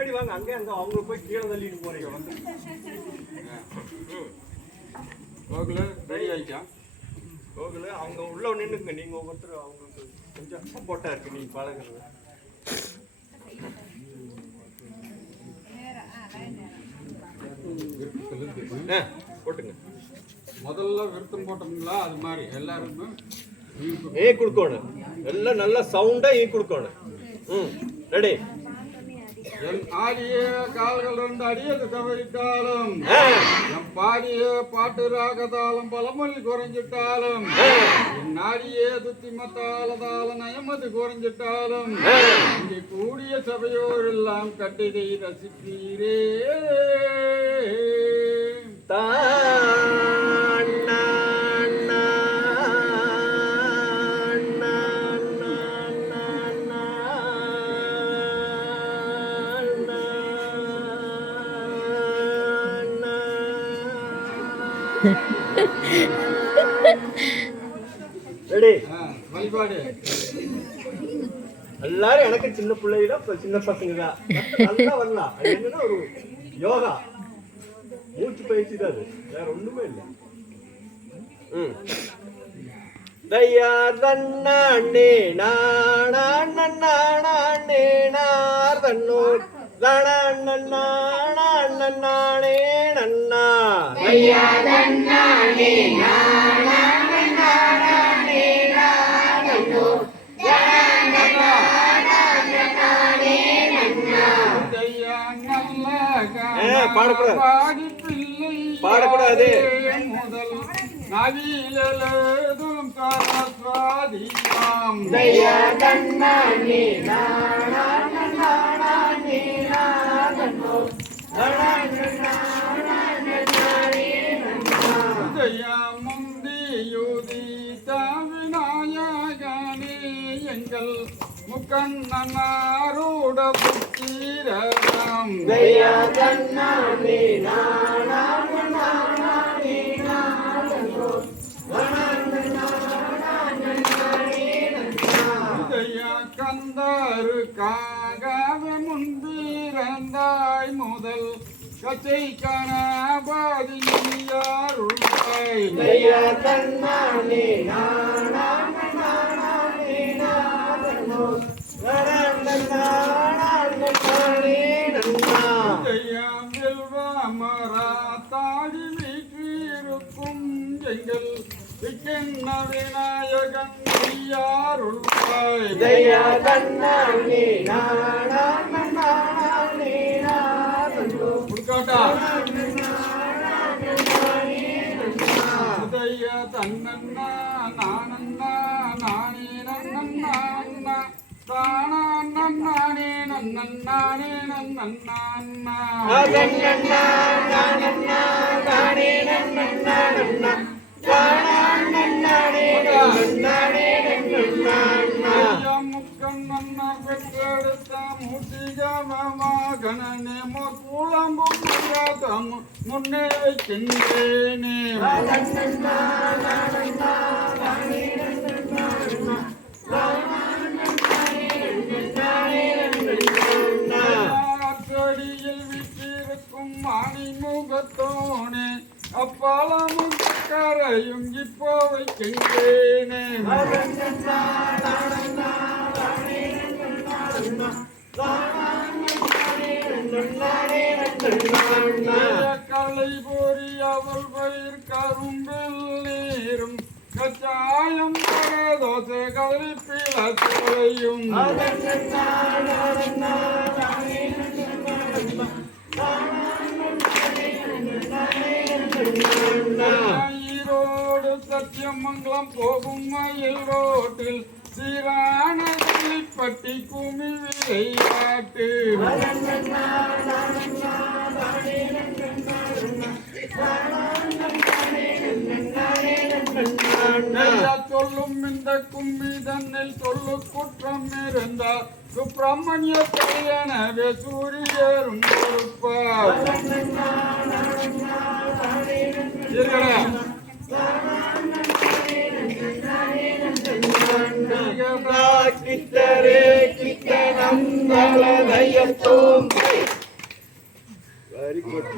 முன்னாடி வாங்க, அங்கே அங்கே அவங்க போய் கீழே தள்ளிட்டு போறீங்க வந்து. கோகுல ரெடி ஆயிட்டா? கோகுல அவங்க உள்ள நின்றுங்க, நீங்க ஒவ்வொருத்தர் அவங்களுக்கு கொஞ்சம் சப்போர்ட்டா இருக்கு நீங்க பழகுறது. போட்டுங்க. முதல்ல விருத்தம் போட்டோம்ங்களா, அது மாதிரி எல்லாருக்கும் கொடுக்கணும். எல்லாம் நல்லா சவுண்டா கொடுக்கணும். ரெடி. என் ஆடிய கால்கள் 2 அடியது தவறிட்டாலும், என் பாடிய பாட்டு ராகதாலும் பலமொழி குறைஞ்சிட்டாலும், என் ஆடிய துத்திமத்தாலதால நயமது குறைஞ்சிட்டாலும், இங்கே கூடிய சபையோர் எல்லாம் கட்டிதை ரசிப்பீரே. வழிபாடு எல்லாரும் எனக்கு சின்ன பிள்ளைகள சின்ன பசங்க தான் நல்லா வரலாம். அது என்னன்னா ஒரு யோகா மூச்சு பயிற்சி தான், அது வேற ஒண்ணுமே இல்லை. தன்னாண்டே நானே நார் தன்னோர் நானே நன்னா பாடக்கூடாது. முதல் நவீலும் சரஸ்வதியாம் முந்தியுதி விநாயகனே எங்கள் முக்கண்ணனாரோட புத்திரம் கந்தருக்காகவே முன்பிறந்தாய் முதல் கச்சை கணபதியாருள்ளாய் மராத்தாடி வீற்றிருக்கும் எங்கள் விக்கின்ன விநாயகன் யாருள்ளாய் உதய தன்னண்ணா நானண்ணா நானே நன்னண்ணா தானே நன்னண்ணானே நன்னண்ணா முக்கண்ண பெற்றெடுத்த மூர்த்திகமகனே குளம்பும் முன்னே வைக்கின்றேனே அச்சடியில் விட்டிருக்கும் மணிமுகத்தோனே அப்பாலமும் கரையும் இப்போ வைக்கின்றேனே கலை போரி அவள் பயிர் கரும்பில் நீரும் கச்சாயம் தோசை கதறி பிளத்தையும் ஈரோடு சத்தியமங்கலம் போகும் மயில் ரோட்டில் சீரான பட்டி குமி விளையாட்டு சொல்லும் இந்த கும்பி தன்னில் சொல்லு குற்றம் இருந்தால் சுப்பிரமணிய எனவே சூரியரும் பொறுப்பார் கித்தரே கித்த நந்தளதையத்தோம் வெரி குட்